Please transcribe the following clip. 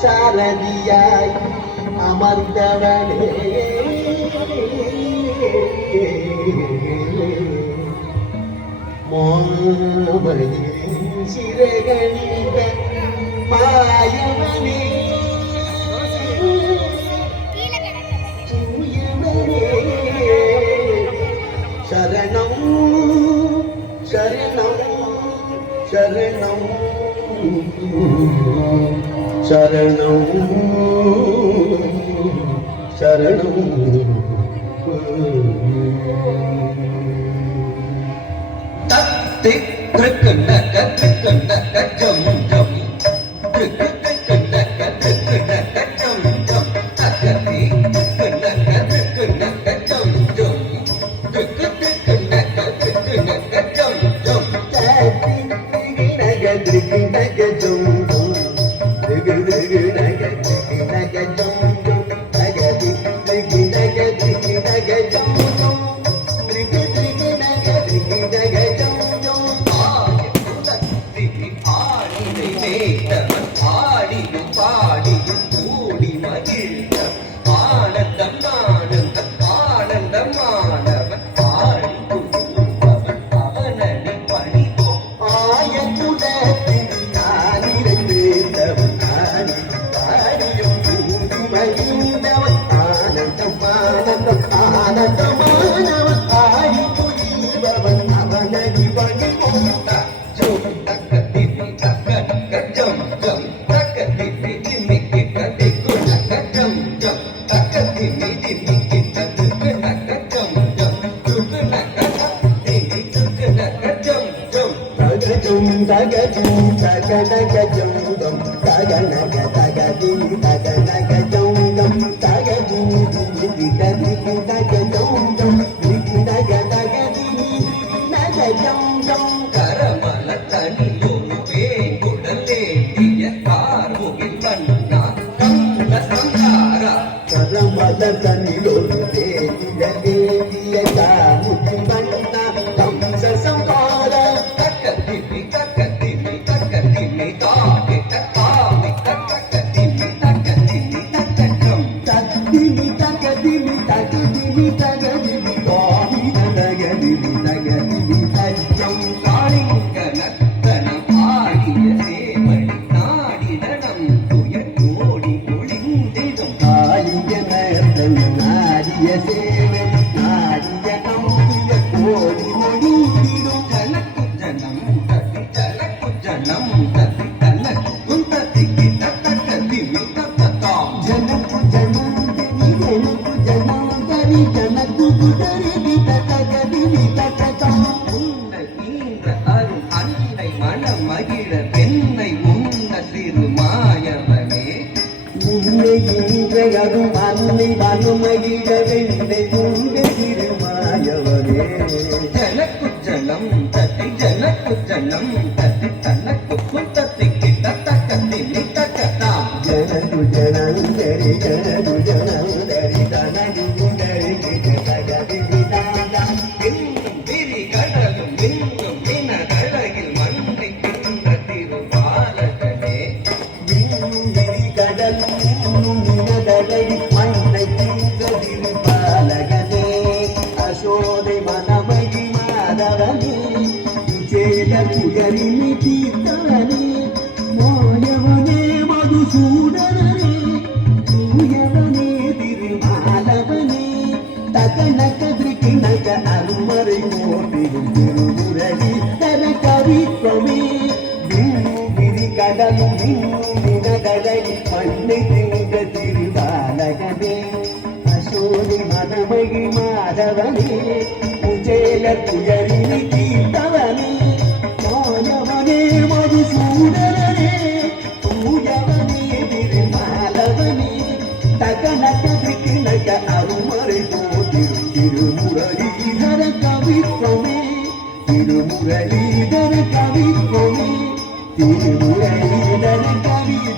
சாரதியாய் அமர்ந்தவனே மோமையில் சிறகணிந்த மாயவனே சரணம் சரணம் சரணம் சரணம் சரணம் தத்தி திக்கு நக திக்கு நக ஜம் ஜம் திக்கு திக்கு நக திக்கு நக ஜம் ஜம் தக்கதி திக்கு நக திக்கு நக ஜம் ஜம் திக்கு திக்கு நக திக்கு நக ஜம் ஜம் தத்தி நக திக்கு நக ஜம் ஜம் திக்கு திக்கு நக திக்கு நக ஜம் ஜம் தகதி திக்கு நக திக்கு நக ஜம் ஜம் திக்கு திக்கு நக திக்கு நக ஜம் ஜம் ஆடினை மேய்த்தவன் ஆடியும் பாடியும் கூடி மகிழ்ந்த ஆனந்தம் ஆனந்தம் ஆனந்தம் ஆனவன் ஆடி குழுவவன் அவனடி பணிவோம் ஆயத்துடத்தில் நானிரை வேந்தவன் நாடி பாடியும் கூடி மகிழ்ந்தவன் ஆனந்தம் ஆனந்தம் ஆனந்தமானவன் ஆடி குழுவவன் அவனடி பணிவோம் Tagadum tagadum dum taganaga tagadim taganaga dum dum tagadum tagadum tagadum dum tagadum tagadum dum கரமல தனியும் வேங்குடலே திய கார்முகில் வண்ணா கந்த சங்காரா கரமல தனியும் வேங்குடலே திய கார்முகில் வண்ணா கந்த சங்காரா தக்கதிமி தக்கதிமி தக்கதிமி தாகி தக்காமி தக்கதிமி தக்கதிமி தக்ககம் தக்கதிமி தக்கதிமி தக்கதிமி தக்கதிமி தாகி தக்கதிமி தக்கதிமி தக்கம் காளிங்க நத்தனம் ஆடிய சேவடி நாடிதனம் துயர் ஓடி ஒளிந்திடும் காளிய நேர்த்தன் நாடிய சேவை நாடிய நம்பிய கோடி மொழிந்திடும் ஜனக்கு ஜனம் தத்தி ஜனக்கு ஜனம் தத்தி தனக்கு தத்திக்கு தத்தக்கதிமி தத்ததாம் ஜனக்கு ஜனாந்தரி ஜனக்கு ஜனாந்தரி ஜனக்கு குதரி விதகதி விதகதம் உன்னை ஈன்ற அருள் அன்னை மனம் மகிழ பெண்ணை உன்ன சிறு மாயவனே உன்னை இன்றையதும் அன்னை மனுமகிழ வெண்ணை உண்டு திருமாயவனே ஜனக்கு ஜனம் தத்தி ஜனக்கு ஜனம் தத்தி தனக்கு தத்திக்கு தத்தக்கதிமி தத்ததாம் ஜனகு ஜனாந்தரி ஜனகு ஜனாந்தரி தனகு குதரி விதகதி விதகதம் எங்கும் விரி கடலும் எங்கும் வினதழகில் மண்ணை தின்ற திருபாலகனே விண்ணில் கடலும் நினதடை மண்ணை தின்றதிரு பாலகனே அசோதை மனமகி மாதவனே விஜேத துயரினி தீர்த்தவனே மாயவனே மதுசூடனே தூயவனே திருமாலவனே தகனக திருக்கிணக அருமறை மோதிரும் திருமுரளி தர கவித்வமே விண்ணில் கடலும் வினதடை மண்ணை தின்ற திருபாலகனே அசோதி மனமகி மாதவனே உஜேல துயரினி தீர்த்தவனே மாயவனே மதுசூடனே தூயவனே திருமாலவனே தகனக திருக்கிணக அருமறை மோதிரும் திருமுரளிதர கவித்வமே திருமுரளிதர கவித்வமே திருமுரளிதர கவித்வமே